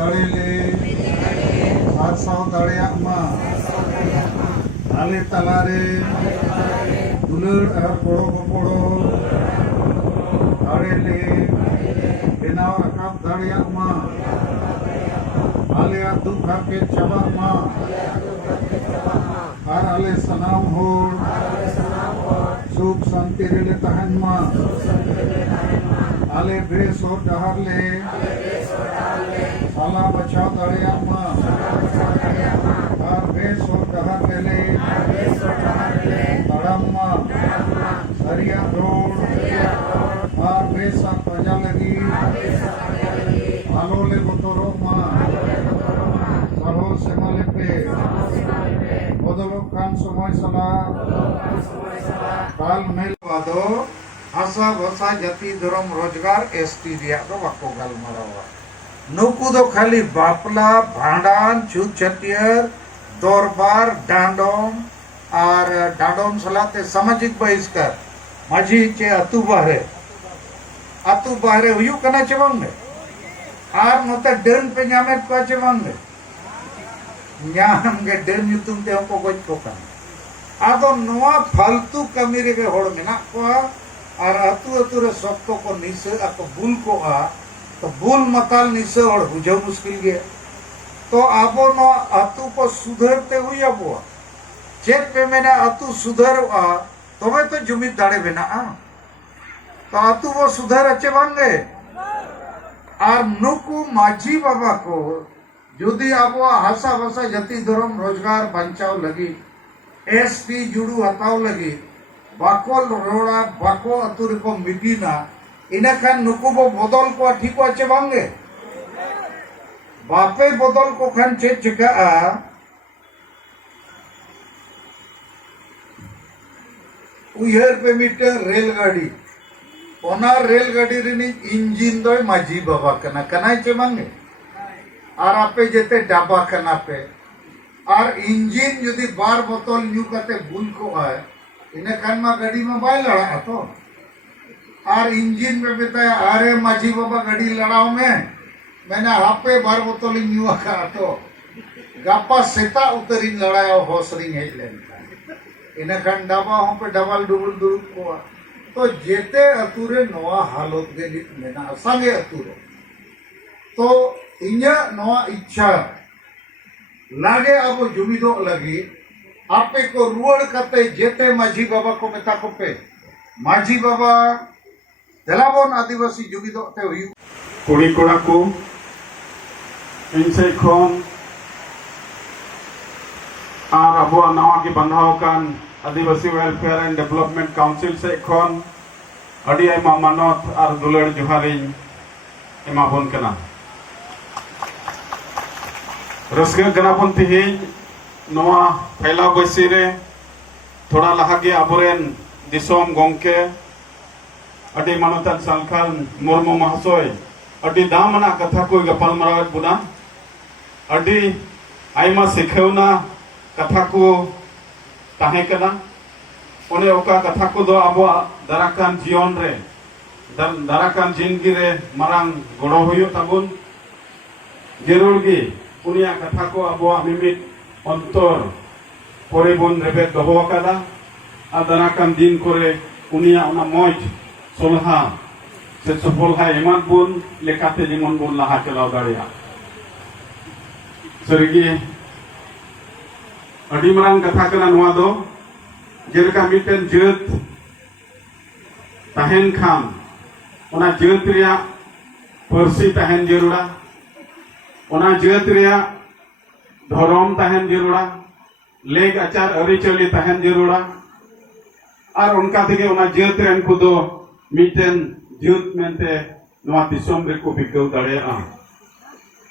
दाड़े ले साथ साव दाड़े मा आले तलारे दुलड़ और बड़ो बपड़ो दाड़े ले बेनाव रकाब दाड़े मा आले दुख के चबा मा और आले सनाम हो सुख शांति रे तहन मा आले बेस और डहर ले साला बचाव दाड़े मा और बेस और डहर ले तड़म मा सरिया रोड और बेसा प्रजा लगी आलो ले बतरो मा सरो सेमाले पे बदलो कान समय सला काल मेल बादो आशा भाषा जाति धर्म रोजगार एसटी रिया दो बाको गलमारावा नुकु दो खाली बापला भांडान छूत छतियर दरबार डांडोम और डांडोम सलाते सामाजिक बहिष्कार माझी चे अतु बाहरे हुयु कना चे बांगे आर नोते डन पे ᱧᱟᱢᱮᱫ ᱠᱚᱣᱟ चे बांगे ᱧᱟᱢ गे डन ᱧᱩᱛᱩᱢ ᱛᱮ ᱦᱚᱸᱠᱚ ᱜᱚᱡ ᱠᱚ ᱠᱟᱱᱟ आदो नोआ फालतू कमी रे होड़ मेना कोआ और अतु अतु रे सख्तो को निसे अको बुल को आ तो बुल मताल निसे और बुझो मुश्किल गे तो आबो नो अतु को सुधरते हुई आबो चेक पे मैंने अतु सुधर आ तबे तो जुमिद दाड़े बेना तो अतु वो सुधर अच्छे बांगे और नुकु माझी बाबा को जुदी आबो हासा भाषा जाति धर्म रोजगार बंचाव लगी एसटी जुड़ू हताव लगी बाको रोड़ा बाको अतुर को मिटीना इना खान नुकु बो बदल को ठीक अच्छे बांगे बापे बदल को खान चेक चिका उयर पे मीटर रेलगाड़ी ओना रेलगाड़ी रिनी इंजिन दो माझी बाबा कना कनाय चे बांगे और आपे जेते डाबा कना पे और इंजिन यदि बार बोतल न्यू करते भूल को आए इन्हें खान मा गाड़ी में बाय लड़ा तो और इंजिन में बताया अरे माझी बाबा गाड़ी लड़ाओ में मैंने हापे बार बोतल न्यू का तो गापा सेता उतरी लड़ाया होसरिंग है इन्हें खान डाबा हो पे डबल डुबल दुरुप को तो जेते अतुरे नोआ हालत गे मेना संगे अतुरे तो इन्या नोआ इच्छा लागे अब जुमिदो लगी आपे को रुआड़ करते जेते माझी बाबा को मेता को पे माझी बाबा दलाबोन आदिवासी जुमिदो ते हुई कुड़ी कोड़ा को इनसे खोन और अब नवा की बंधाव कान आदिवासी वेलफेयर एंड डेवलपमेंट काउंसिल से खोन अड़ी आयमा मानत और दुलड़ जोहारिन एमा बोन कना रस्के गनापन तिहिन नवा फैला बैसी रे थोड़ा लहागे आबोरेन दिसोम गोंके अडी मानोतन सालखाल मुर्मू महाशय अडी दामना कथा को गपाल मरावत बुना अडी आयमा सिखेवना कथा को ताहे कना ओने ओका कथा को दो आबो दराकान जीवन रे दराकान जिंदगी रे मारांग गड़ो हुयो ताबुन जरूरगी पुनिया कथा को अब मिमित अंतर करे बन रेबे दबो कदा आ दराकान दिन करे पुनिया ओना मौज सोलहा से सफल है एमान बुन लेकाते जेमन बुन लाहा चलाव दाड़िया सरगी अडी मरांग कथा कना नोआ दो जेरका मिटेन जेत तहन खान ओना जेत रिया परसी तहन जरूरा ओना जेत रिया धर्म तहन जरूरा लेग आचार अरिचली तहन जरूरा और उनका थे ओना जेत रेन को दो मिटेन जेत मेनते नवा दिसोम रे को बिगौ दाड़ेया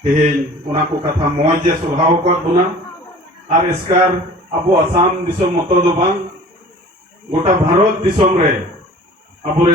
तेहेन ओना को कथा मौजे सुहाव कर बुना और इसकार अबो आसाम दिसोम मतो दो बांग गोटा भारत दिसोम रे अब